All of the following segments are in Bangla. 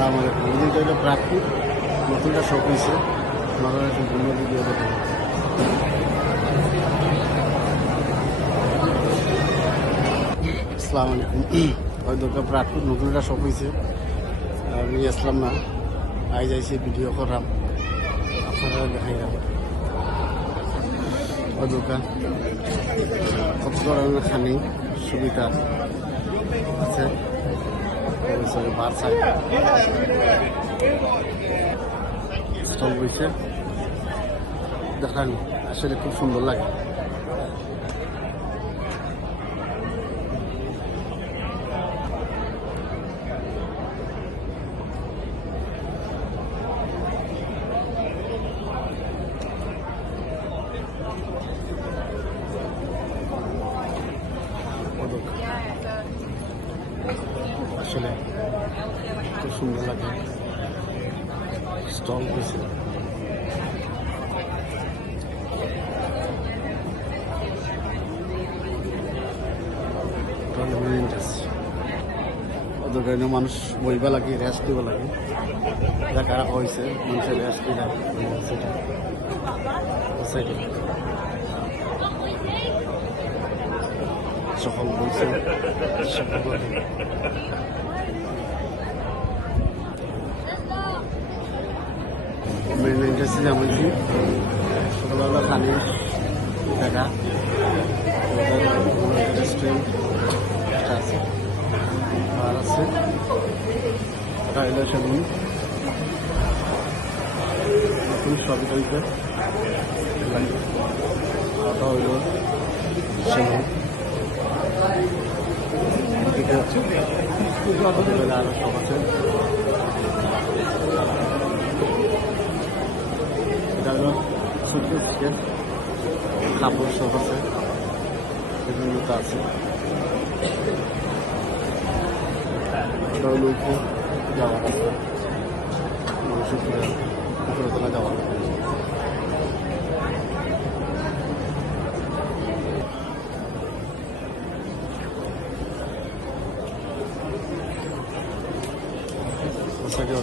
আসসালামু আলাইকুম। এটা হলো প্রাকৃত নতুনটা শখ হয়েছে আপনারা সম্পূর্ণ ভিডিও দেখেন। আসসালামু আলাইকুম। হয়তো প্রাকৃত নতুনটা শখ হয়েছে আমি আসলাম না আই যাইছে ভিডিও করাম আপনারা দেখাই যাব ওই দোকান কত ধরনের খানি সুবিধা আছে বার সাইড স্টল বইছে দেখান আসলে খুব সুন্দর লাগে। আসলে খুব সুন্দর লাগে স্টল বসে ওদের মানুষ বইবা লাগে রেস্ট দিব লাগে দেখা হয়েছে মানুষের রেস্ট দিলা সকল বলছে সকল মেন ইন্ডাস্ট্রি যেমন কি সকালবেলা পানি দেখা রেস্টুরেন্ট আছে আর আছে ওটা হইল সেগুন নতুন সবই হইতে ওটা হইল সেগুন আরো সব আছে এটা হলো ছোট্ট চিকেন কাপড় সব আছে বিভিন্ন আছে নৌকো যাওয়ার আছে উপরতলা যাওয়ার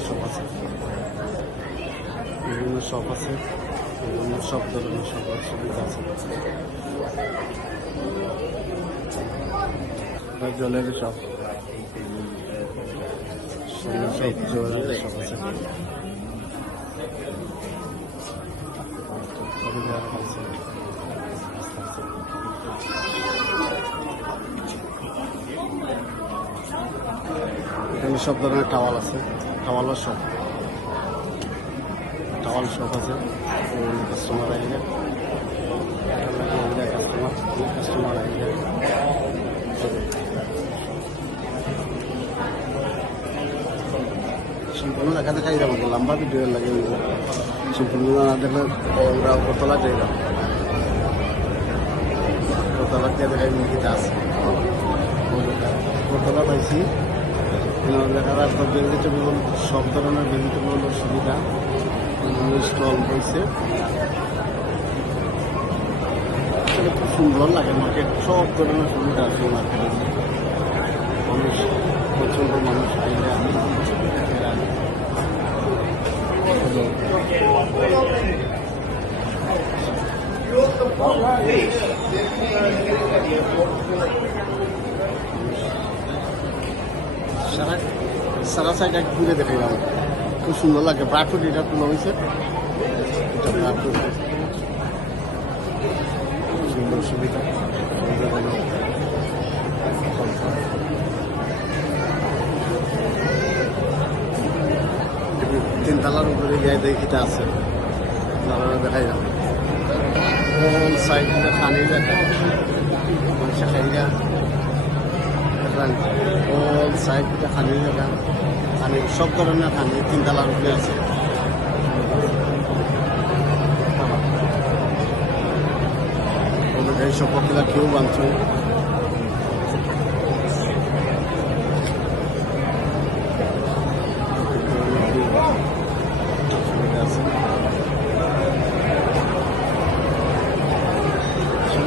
সব আছে বিভিন্ন শপ আছে বিভিন্ন সব ধরনের সবার সুবিধা আছে জলের সব সব জলের সব আছে এখানে সব ধরনের টাওয়াল আছে টাওয়ালের শপ টাওয়াল শপ আছে কাস্টমার আইলে কাস্টমার আইলে সম্পূর্ণ দেখা দেখাই যাবো লম্বা ভিডিও লাগে সম্পূর্ণ না দেখলে আমরা উপরতলা যাই যাব উপরতলা দিয়ে দেখাই মুখিটা আছে উপরতলা পাইছি দেখা রাস্তার ভেজিটেবল সব ধরনের ভেজিটেবলের সুবিধা স্টল রয়েছে খুব সুন্দর লাগে মার্কেট সব ধরনের সুবিধা আছে মার্কেটে মানুষ প্রচন্ড মানুষ আইলে সারা সাইড এক ঘুরে দেখাই যাবে খুব সুন্দর লাগে প্রাকৃত এটা তোলা হয়েছে এটা প্রাকৃত সুন্দর সুবিধা তিনতলার উপরে গায়ে দেখিতে আছে আপনারা দেখাই যাবে অল সাইড খানি দেখা মানুষ খাই যা অল সাইড খানি জায়গা খানি সব ধরনের খানি তিনতলার উপরে আছে এই সবগুলা কেউ বাঁধছে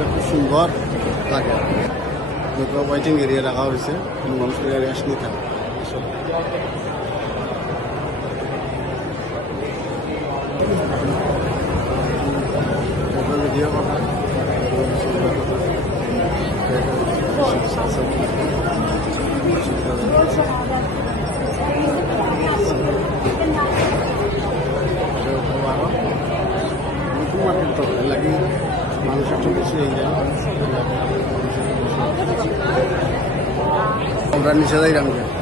খুব সুন্দর লাগে ওয়েটিং এরিয়া রাখা হয়েছে মানুষের রেস্ট নিতে থাকে lagi মানুষের তো বেশি হয়ে যায় আমরা নিচে যাই রামকে